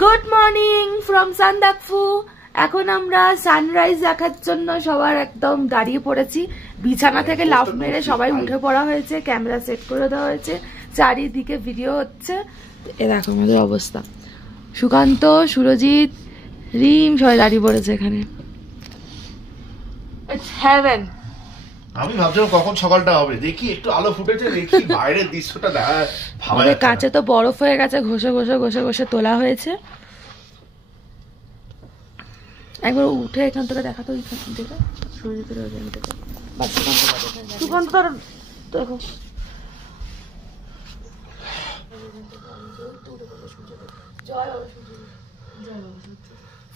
Good morning from Sandakphu. এখন আমরা sunrise দেখার জন্য সবার একদম দাঁড়িয়ে পড়েছি। বিছানা থেকে লাফ মেরে সবাই উঠে পড়া হয়েছে, ক্যামেরা সেট করে দেওয়া হয়েছে, চারিদিকে ভিডিও হচ্ছে। এ দেখো আমাদের অবস্থা। সুকান্ত, সুরজিৎ, রিম সবাই দাঁড়িয়ে পড়েছে এখানে। It's heaven. আমি ভাবছিলাম কখন সকালটা হবে, দেখি একটু আলো ফুটেছে, দেখি বাইরের দৃশ্যটা দেখা। আমাদের কাছে তো বরফ হয়ে গেছে, ঘষে ঘষে ঘষে ঘষে তোলা হয়েছে। একবার উঠে এখান থেকে দেখা তো, দেখো সুরজিতের ওখান থেকে সুকান্ত তার দেখো।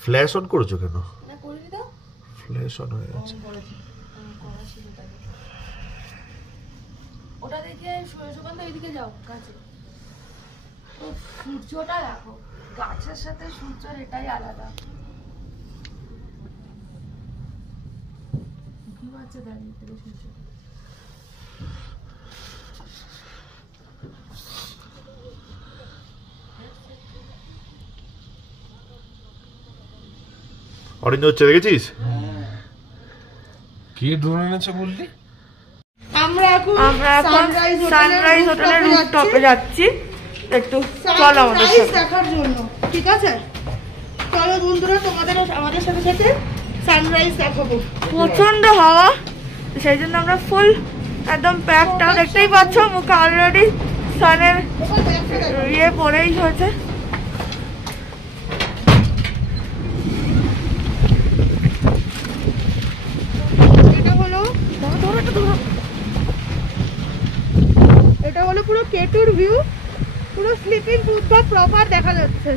ফ্ল্যাশ অন করেছো কেন? ফ্ল্যাশ অন হয়ে গেছে। ওটা দেখে সুকান্ত এইদিকে যাও কাছে। সূর্যটা দেখো, গাছের সাথে সূর্যের এটাই আলাদা। অরেঞ্জ হচ্ছে, দেখেছিস? কি ড্রোন এনেছে বললি? আমরা এখন সানরাইজ হোটেলের রুফটপে যাচ্ছি একটু চলো আমাদের সাথে দেখার জন্য। ঠিক আছে, চলো বন্ধুরা, তোমাদের আমাদের সাথে সাথে সানরাইজ দেখাবো। প্রচন্ড হাওয়া, সেই জন্য আমরা ফুল একদম প্যাকড আউট। দেখতেই পাচ্ছ মুখে অলরেডি সানের ইয়ে পরেই হয়েছে। এটা হলো পুরো কেটুর ভিউ, পুরো স্লিপিং পুরো প্রপার দেখা যাচ্ছে।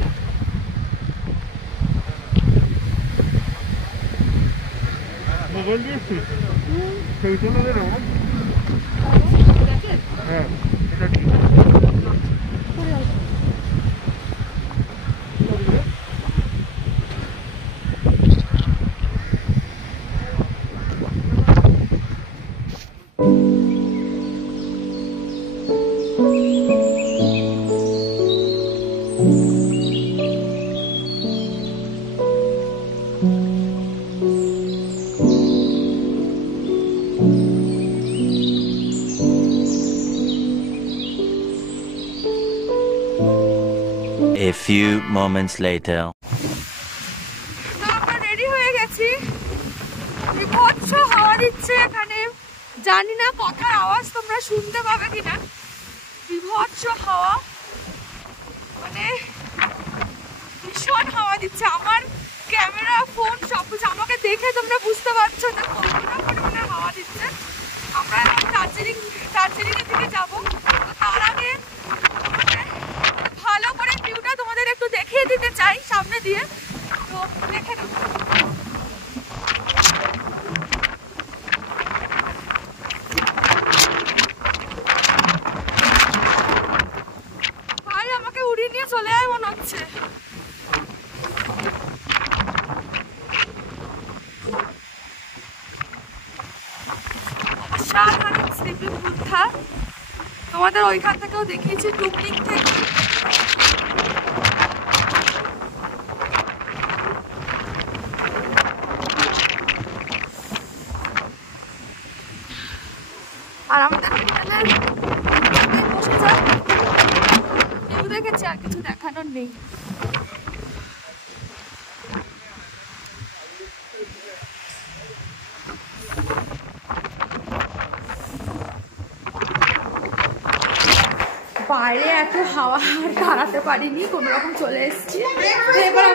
A few moments later. আমরা রেডি হয়ে গেছি। বিভৎস হাওয়া দিচ্ছে এখানে, জানি না কথার আওয়াজ তোমরা শুনতে পাবে কিনা। বিভৎস হাওয়া, মানে ভীষণ হাওয়া দিচ্ছে। আমার ক্যামেরা, ফোন সবকিছু, আমাকে দেখে তোমরা বুঝতে পারছো যে কতটা পরিমাণে হাওয়া দিচ্ছে। আমরা এখন দার্জিলিংয়ের দিকে যাবো। তার আগে ভালো করে ভিউটা তোমাদের একটু দেখিয়ে দিতে চাই সামনে দিয়ে, তো দেখে নাও। ভাই আমাকে উড়িয়ে নিয়ে চলে যায় মনে হচ্ছে। অসাধারণ স্লিপিং বুদ্ধা, তোমাদের ওইখান থেকেও দেখিয়েছি, টুকলিং থেকে। আর আমাদের হোটেলের বসে যা ভিউ দেখেছি, আর কিছু দেখানোর নেই। বাইরে এত হাওয়া আর দাঁড়াতে পারিনি, কোন রকম চলে এসেছি। এবার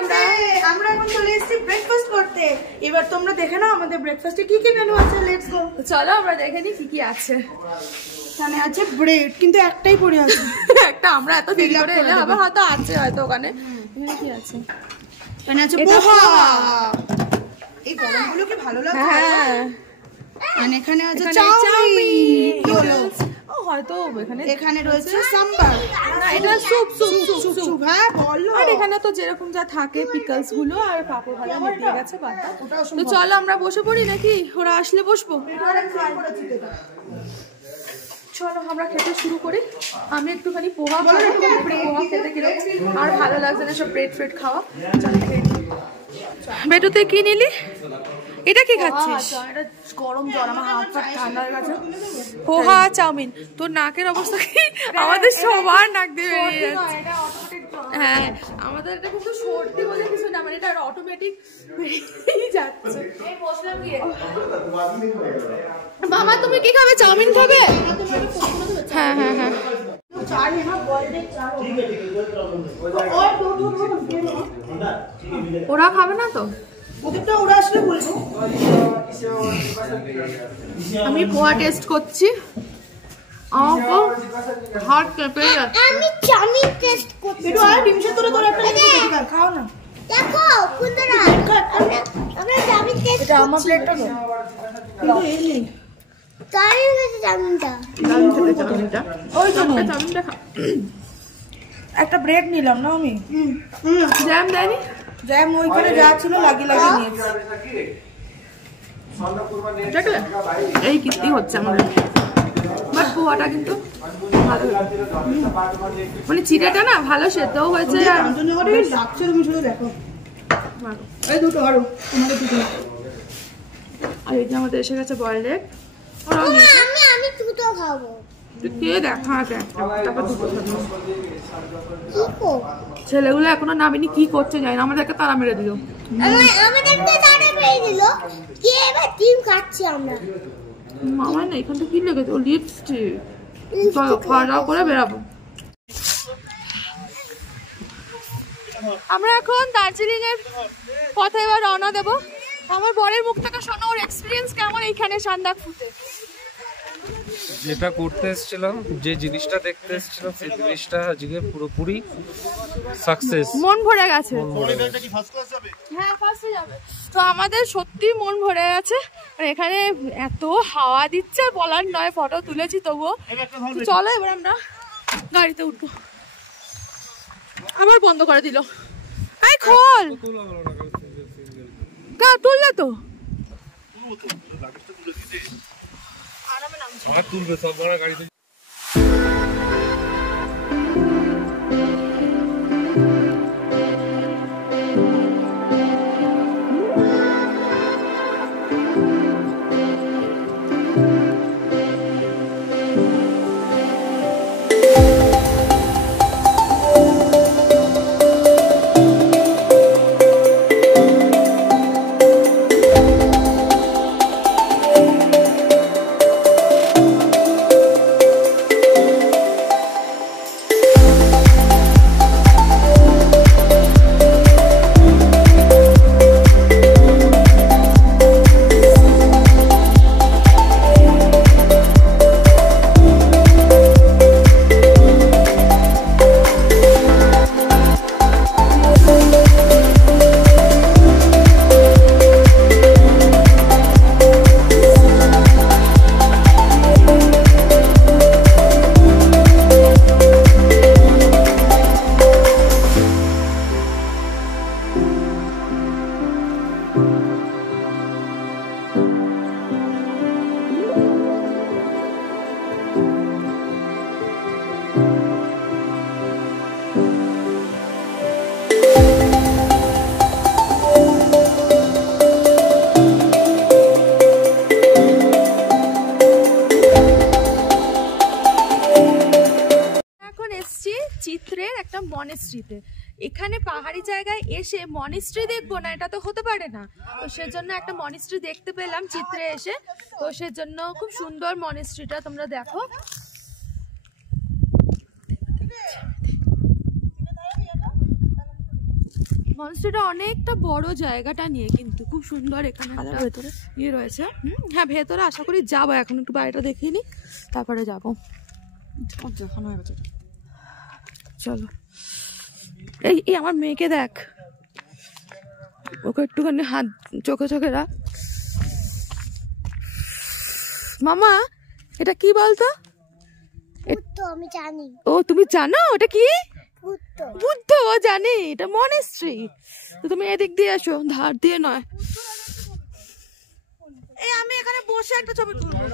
আমরা এখন চলে এসেছি ব্রেকফাস্ট করতে। এবার তোমরা দেখে নাও আমাদের ব্রেকফাস্টে কি কি মেনু আছে। লেটস গো, চলো আমরা দেখে নিই কি কি আছে। এখানে আছে ব্রেড, কিন্তু একটাই পড়ে আছে একটা। আমরা এত দেরি করে এলে আবার হয়তো আছে, হয়তো ওখানে। এখানে কি আছে? এখানে আছে পোহা। এই গরমগুলো কি ভালো লাগে। হ্যাঁ, আর এখানে আছে চাউমিন। হয়তো এখানে এখানে রয়েছে সাম্বার, না এটা স্যুপ স্যুপ স্যুপ চুপ হ্যাঁ বলো। আর এখানে তো যেরকম যা থাকে পিকলস গুলো আর পাপড় ভাজা দিয়ে গেছে পাতা। তো চলো আমরা বসে পড়ি নাকি ওরা আসলে বসবো? চলো আমরা খেতে শুরু করি। আমি একটুখানি পোহা খাবো, পোহা খেতে কিরকম আর ভালো লাগছে না সব ব্রেড ফ্রেড খাওয়া। চলো খেয়ে নিই। বেটুতে কি নিলি? এটা কি খাচ্ছিস? এটা গরম জল, আমার হাত পা ঠান্ডা হয়ে গেছে। পোহা চাউমিন। তোর নাকের অবস্থা কি? আমাদের সবার নাক দিয়ে বেরিয়ে যাচ্ছে। হ্যাঁ আমাদের এটা কিন্তু সর্দি বলে কিছু না, মানে এটা অটোমেটিক বেরিয়ে যাচ্ছে। মামা তুমি কি খাবে? চাউমিন খাবে? হ্যাঁ হ্যাঁ হ্যাঁ ওরা খাবে না তো? ওদেরটা ওরা আসলে বলবো। আমি পোহা টেস্ট করছি। আমাকে হার্ট কেঁপে যাচ্ছে। আমি চাউমিন টেস্ট করছি। একটু আর ডিম সেদ্ধ করে একটা দিতে খাও না। দেখো কুন্দরা আমরা চাউমিন টেস্ট এটা আমার প্লেটটা তো কিন্তু এই নেই। কারের কাছে চাউমিনটা ওই তো চাউমিনটা খা। একটা ব্রেড নিলাম না আমি। জ্যাম দেয়নি? জ্যাম ওইখানে যা ছিল লাগিয়ে লাগিয়ে নিয়েছি। দেখলে এই কীর্তি হচ্ছে আমাদের। বাট পোহাটা কিন্তু ভালো, মানে চিড়েটা না ভালো সেদ্ধও হয়েছে। আর লাগছে তুমি শুধু দেখো। এই দুটো আরো তোমাদের দুটো। আর এই যে আমাদের এসে গেছে বয়েলড এগ। আমি দুটো খাবো। কে দেখা যায় তারপর দুটো খাবো। কি কো ছেলেগুলো এখনো নামেনি, কি করছে জানি না, আমাদেরকে তারা মেরে দিল। আমাদের তো তাড়া পেয়ে দিল। কে এবার ডিম খাচ্ছি আমরা। মামা না এখানটা কি লেগেছে? ও লিপস্টিক। চলো খাওয়া দাওয়া করে বেরাবো। আমরা এখন দার্জিলিং এর পথে এবার রওনা দেবো। আমার বরের মুখ থেকে শোনো ওর এক্সপিরিয়েন্স কেমন এইখানে সান্দাকফুতে। যেটা করতে এসেছিলাম, যে জিনিসটা দেখতে এসেছিলাম, সেই জিনিসটা আজকে পুরোপুরি সাকসেস। মন ভরে গেছে। হ্যাঁ ফার্স্টে যাবে। তো আমাদের সত্যি মন ভরে গেছে। আর এখানে এত হাওয়া দিচ্ছে বলার নয়, ফটো তুলেছি তবুও। চলো এবার আমরা গাড়িতে উঠবো। আবার বন্ধ করে দিল। এই খোল। কা তুললে তো আর তুলবে সব গাড়িতে। চিত্রের একটা মনেস্ট্রিতে। এখানে পাহাড়ি জায়গায় এসে মনেস্ট্রি দেখবো না, এটা তো হতে পারে না। তো সেজন্য একটা মনেস্ট্রি দেখতে পেলাম চিত্রে এসে। তো সেজন্য খুব সুন্দর মনেস্ট্রিটা, তোমরা দেখো। মনেস্ট্রিটা অনেকটা বড় জায়গাটা নিয়ে, কিন্তু খুব সুন্দর। এখানে ভেতরে ইয়ে রয়েছে। হ্যাঁ ভেতরে আশা করি যাবো, এখন একটু বাইরেটা দেখিয়ে নি তারপরে যাবো। চলো। এই আমার মেয়েকে দেখ, ওকে একটুখানি হাত চোখে চোখে রাখ। মামা এটা কি বলতো? আমি জানি ও তুমি জানো ওটা কি? বুদ্ধ বুদ্ধ, ও জানি এটা মনেস্ট্রি। তো তুমি এদিক দিয়ে আসো, ধার দিয়ে নয়। এই আমি এখানে বসে একটা ছবি তুলবো।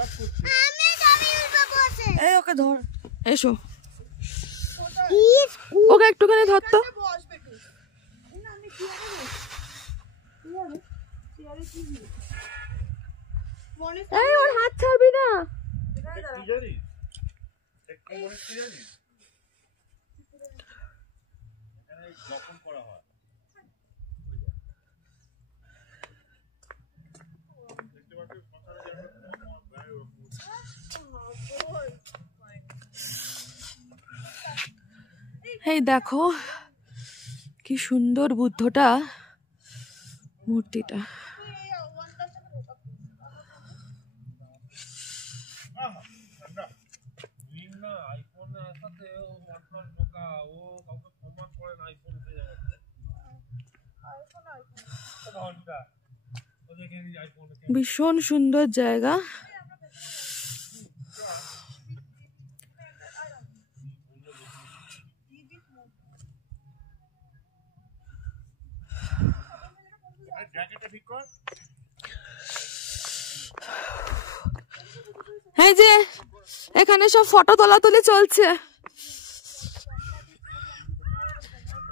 আমি ছবি তুলবো বসে এই ওকে ধর। এসো, ইস ওকে একটুখানি ধরতো। বসবে একটু। না আমি কি হবে? চেয়ারে কি হবে? মনে এই ওর হাত ছাড়বি না। কি জানিস একটু মনে জানিস এখানে যখন করা হয় এই দেখো কি সুন্দর বুদ্ধটা, মূর্তিটা। ভীষণ সুন্দর জায়গা। এই যে এখানে সব ফটো তোলাতুলি চলছে।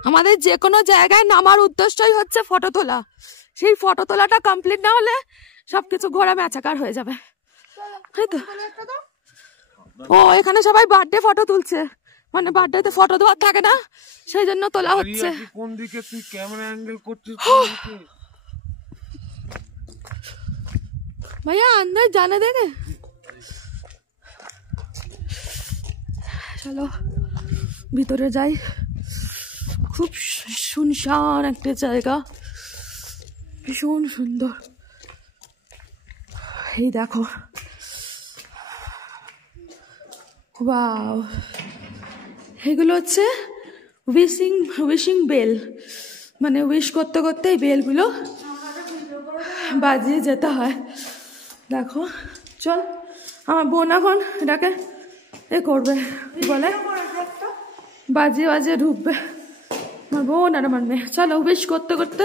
আমাদের যে কোনো জায়গায় নামার উদ্দেশ্যই হচ্ছে ফটো তোলা। সেই ফটো তোলাটা কমপ্লিট না হলে সবকিছু ঘোরা ম্যাচাকার হয়ে যাবে। তো ও এখানে সবাই বার্থডে ফটো তুলছে, মানে বার্থডেতে ফটো দেওয়ার থাকে না, সেই জন্য তোলা হচ্ছে। কোন দিকে তুই ক্যামেরা অ্যাঙ্গেল করছিস? भैया अंदर जाने देंगे? চলো ভিতরে যাই। খুব শুনশান একটা জায়গা, ভীষণ সুন্দর। এই দেখো, ওয়াও, এগুলো হচ্ছে উইশিং বেল, মানে উইশ করতে করতে এই বেলগুলো বাজিয়ে যেতে হয়। দেখো, চল আমার বোন এখন এটাকে এ করবে, বলে বাজিয়ে বাজিয়ে ঢুকবে আমার বোন আর আমার মেয়ে। চলো উইশ করতে করতে।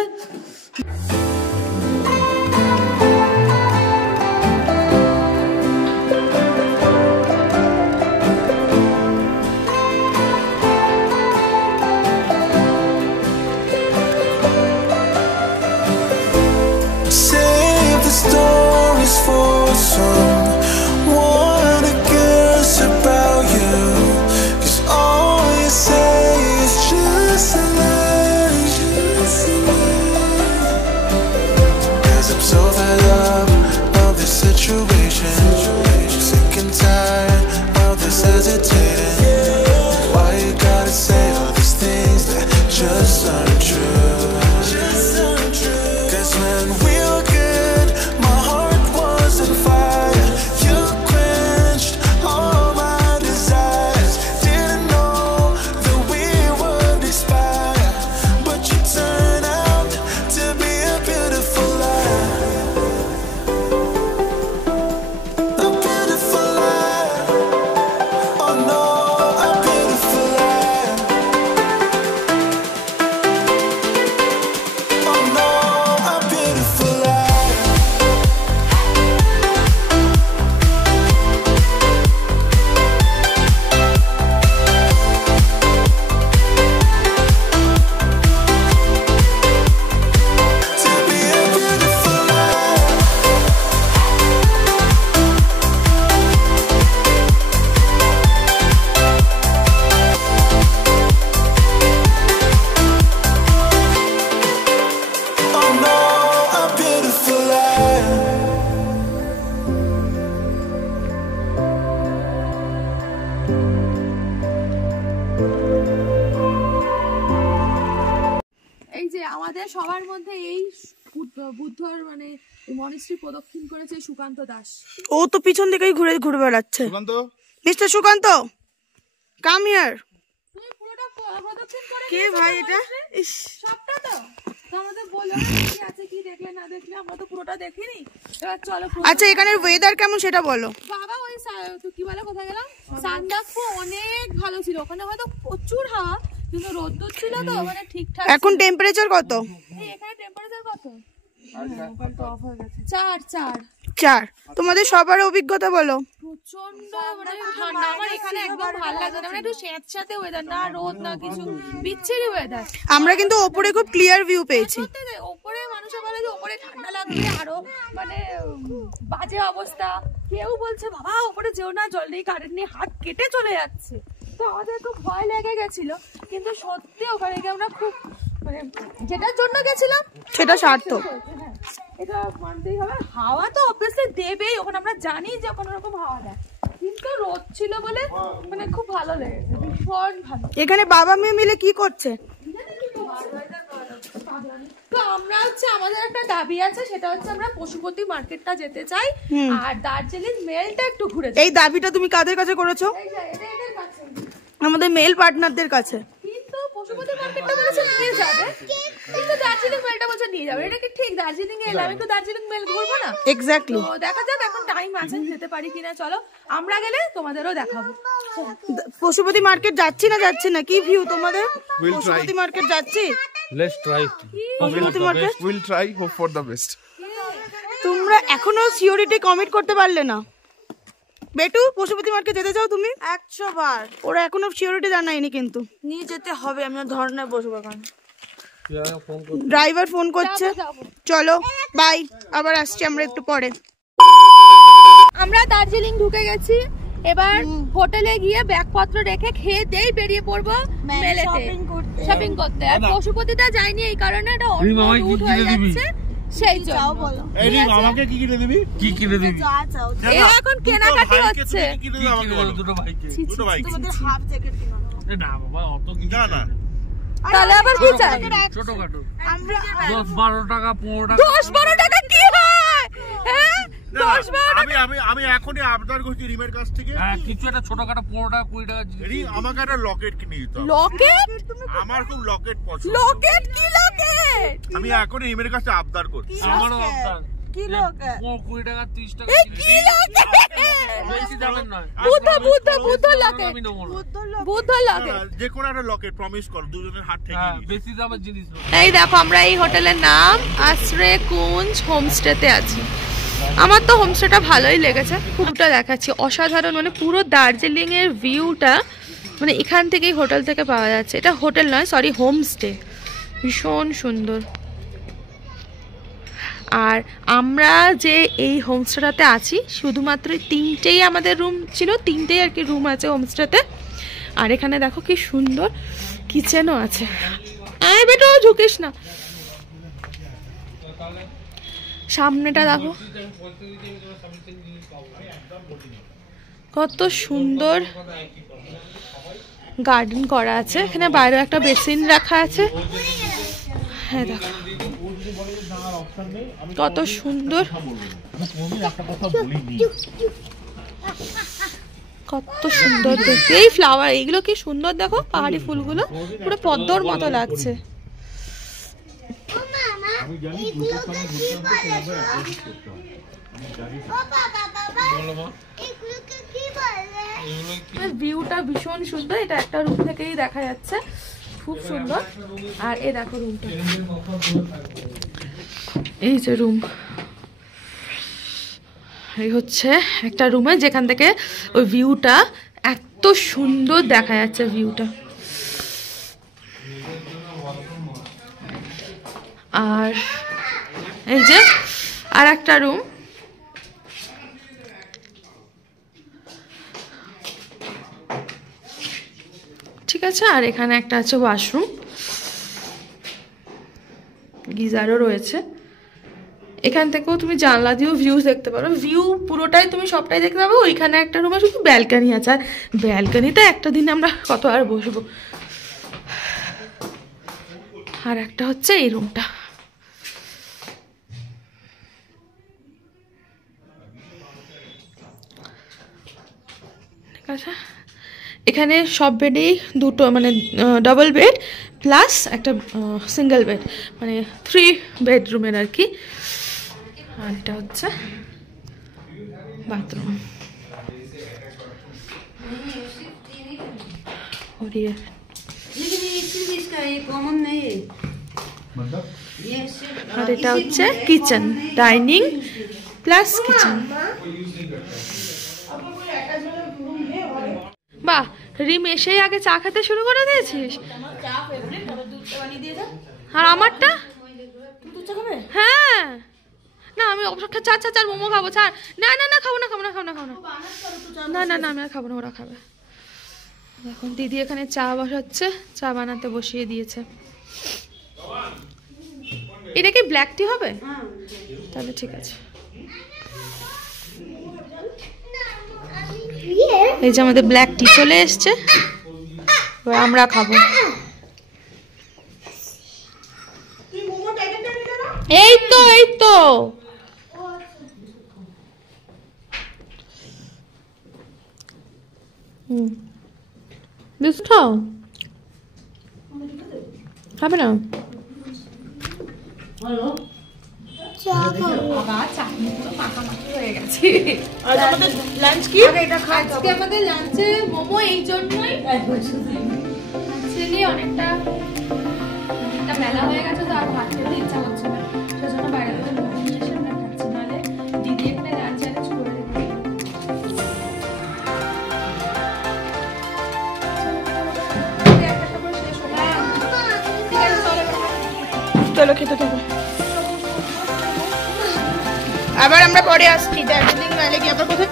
এই যে আমাদের সবার মধ্যে এই বুদ্ধর মানে মনিস্ট্রি প্রদক্ষিণ করেছে সুকান্ত দাস। ও তো পিছন দিকেই ঘুরে ঘুরে বেড়াচ্ছে। Sukanta, mister Sukanta, come here. তুমি পুরোটা প্রদক্ষিণ করে কে ভাই এটা? ইস, সবটা তো তো আমাদের বলো কি আছে, কি দেখলে না দেখলে, আমরা তো পুরোটা দেখিনি। এবার চলো। আচ্ছা এখানের ওয়েদার কেমন সেটা বলো। বাবা ওই কি বলে কোথায় গেলাম, সান্দাকফু অনেক ভালো ছিল, ওখানে হয়তো প্রচুর হাওয়া কিন্তু রোদ্দুর ছিল তো মানে ঠিকঠাক। এখন টেম্পারেচার কত? এখানে টেম্পারেচার কত? 4। তোমাদের সবার অভিজ্ঞতা বলো। প্রচন্ড মানে ঠান্ডা, আমার এখানে একদম ভালো লাগে না, মানে একটু স্যাঁতস্যাঁতে ওয়েদার, না রোদ না কিছু, বিচ্ছিরি ওয়েদার। আমরা কিন্তু ওপরে খুব ক্লিয়ার ভিউ পেয়েছি। ওপরে মানুষে বলে যে ওপরে ঠান্ডা লাগবে আরো, মানে বাজে অবস্থা। কেউ বলছে বাবা ওপরে যেও না, জল নেই কারেন্ট নেই, হাত কেটে চলে যাচ্ছে। তো আমাদের একটু ভয় লেগে গেছিল, কিন্তু সত্যি ওখানে গিয়ে আমরা খুব মানে যেটার জন্য গেছিলাম সেটা সার্থক। এটা মানতেই হবে। হাওয়া তো অবভিয়াসলি দেবেই, ওখানে আমরা জানি যে কোনো রকম হাওয়া দেয়, কিন্তু রোদ ছিল বলে মানে খুব ভালো লেগেছে, ভীষণ ভালো। এখানে বাবা মেয়ে মিলে কি করছে? তো আমরা হচ্ছে আমাদের একটা দাবি আছে, সেটা হচ্ছে আমরা পশুপতি মার্কেটটা যেতে চাই আর দার্জিলিং মেলটা একটু ঘুরে। এই দাবিটা তুমি কাদের কাছে করেছো? আমাদের মেল পার্টনারদের কাছে। কিন্তু পশুপতি মার্কেটটা বলেছে নিয়ে যাবে, কিন্তু দার্জিলিং মেলটা বলছে নিয়ে যাবে। এটা কি ঠিক? দার্জিলিং এ এলাম, একটু দার্জিলিং মেল ঘুরবো না? এক্স্যাক্টলি। তো দেখা যাক এখন টাইম আছে, যেতে পারি কিনা। চলো আমরা গেলে তোমাদেরও দেখাবো। পশুপতি মার্কেট যাচ্ছি না কি ভিউ তোমাদের? পশুপতি মার্কেট যাচ্ছি। Let's try Pashupati market We'll try, hope for the best. তোমরা এখনো সিওরিটি কমিট করতে পারলে না। বেটু পশুপতি মার্কেট যেতে চাও তুমি? 100 বার। ওরা এখনো সিওরিটি জানায়নি, কিন্তু নিয়ে যেতে হবে। আমি ধর্নায় বসবো এখন। ড্রাইভার ফোন করছে। চলো বাই, আবার আসছি আমরা একটু পরে। আমরা দার্জিলিং ঢুকে গেছি, এবার হোটেলে গিয়ে ব্যাগপত্র রেখে খেয়ে দেই বেরিয়ে পড়বো মেলেতে শপিং করতে। আর পশুপতিটা যাইনি এই কারণে, এটা অন্য রুট হয়ে যাচ্ছে, সেই জন্য। আমাকে কি কিনে দিবি? কি কিনে দিবি? এই এখন কেনাকাটি হচ্ছে। দুটো ভাইকে। দুটো বাইক হাফ জ্যাকেট কিনো না বাবা অত না না তাহলে আবার কি চাই? ছোটখাটো আমরা 10-12 টাকা 15 টাকা 10-12 টাকা কি হয়? হ্যাঁ 10-12 আমি আমি আমি এখনই আবদার করছি রিমের কাছ থেকে। হ্যাঁ কিছু একটা ছোটখাটো 15 টাকা 20 টাকা রিম আমাকে একটা লকেট কিনে দিতে হবে। লকেট? আমার খুব লকেট পছন্দ। লকেট কি লকেট? আমি এখনই রিমের কাছে আবদার করছি। আমারও আপনার কি লকেট? 20 টাকা 30 টাকা এই কি লকেট? বেশি দামের নয়। বুদ্ধ লকেট। আমি নেবো না। বুদ্ধ লকেট। যে কোনো একটা লকেট প্রমিস কর, দুজনের হাত থেকে হ্যাঁ বেশি দামের জিনিস নয়। এই দেখো আমরা এই হোটেলের নাম আশ্রে কুঞ্জ হোমস্টেতে আছি। আমার তো হোমস্টেটা ভালোই লেগেছে, খুবটা দেখাচ্ছি অসাধারণ, মানে পুরো দার্জিলিং এর ভিউটা মানে এখান থেকেই হোটেল থেকে পাওয়া যাচ্ছে। এটা হোটেল নয়, সরি হোমস্টে, ভীষণ সুন্দর। আর আমরা যে এই হোমস্টেটাতে আছি শুধুমাত্র 3টেই আমাদের রুম ছিল, 3টেই আর কি রুম আছে হোমস্টেতে। আর এখানে দেখো কি সুন্দর কিচেনও আছে। আয় বেটা ঝুঁকিস না, সামনেটা দেখো কত সুন্দর গার্ডেন করা আছে। এখানে বাইরে একটা বেসিন রাখা আছে। হ্যাঁ দেখো কত সুন্দর, কত সুন্দর দেখতে। এই ফ্লাওয়ার এইগুলো কি সুন্দর, দেখো পাহাড়ি ফুলগুলো পুরো পদ্মর মতো লাগছে। ভিউটা ভীষণ সুন্দর, এটা একটা রুম থেকেই দেখা যাচ্ছে, খুব সুন্দর। আর এই দেখো রুমটা, এই যে রুম, এই হচ্ছে একটা রুমে যেখান থেকে ওই ভিউটা এত সুন্দর দেখা যাচ্ছে ভিউটা। আর এই যে আর একটা রুম, ঠিক আছে। আর এখানে একটা আছে ওয়াশরুম, গিজারও রয়েছে। এখান থেকেও তুমি জানলা দিয়েও ভিউ দেখতে পারো, ভিউ পুরোটাই তুমি সবটাই দেখতে পাবো। ওইখানে একটা রুমে শুধু ব্যালকানি আছে, আর ব্যালকানিতে একটা দিন আমরা কত আর বসবো। আর একটা হচ্ছে এই রুমটা, ঠিক আছে। এখানে সব বেডেই দুটো মানে ডাবল বেড, প্লাস একটা সিঙ্গেল বেড, মানে 3 বেডরুমের আর কি। আর এটা হচ্ছে বাথরুম। আর এটা হচ্ছে কিচেন, ডাইনিং প্লাস কিচেন। বাহ, রিম এসেই আগে চা খেতে শুরু করে দিয়েছিস। আর আমারটা? হ্যাঁ, না আমি অপেক্ষা, চা চা চা মোমো খাবো, ছাড়। না না না, খাবো না খাবো না খাবো না খাবো না, না না না আমি আর খাবো না, ওরা খাবে। এখন দিদি এখানে চা বসাচ্ছে, চা বানাতে বসিয়ে দিয়েছে। এটা কি ব্ল্যাক টি হবে? তাহলে ঠিক আছে। এই যে আমাদের ব্ল্যাক টি চলে এসছে, এবার আমরা খাবো। এই তো এই তো, বিস্কুট খাও, খাবে না? লাঞ্চ কি? আজকে আমাদের লাঞ্চে মোমো, এই জন্যই অনেকটা বেলা হয়ে গেছে, তো আর ভাত খেতে ইচ্ছা করছে না, সেজন্য বাইরে থেকে মোমো নিয়ে এসে আমরা খাচ্ছি। নাহলে দিদি এখানে লাঞ্চ অ্যারেঞ্জ করে দেবে। চলো খেতে থাকো, আবার আমরা পরে আসছি। দার্জিলিং নাহলে কি আবার কোথায়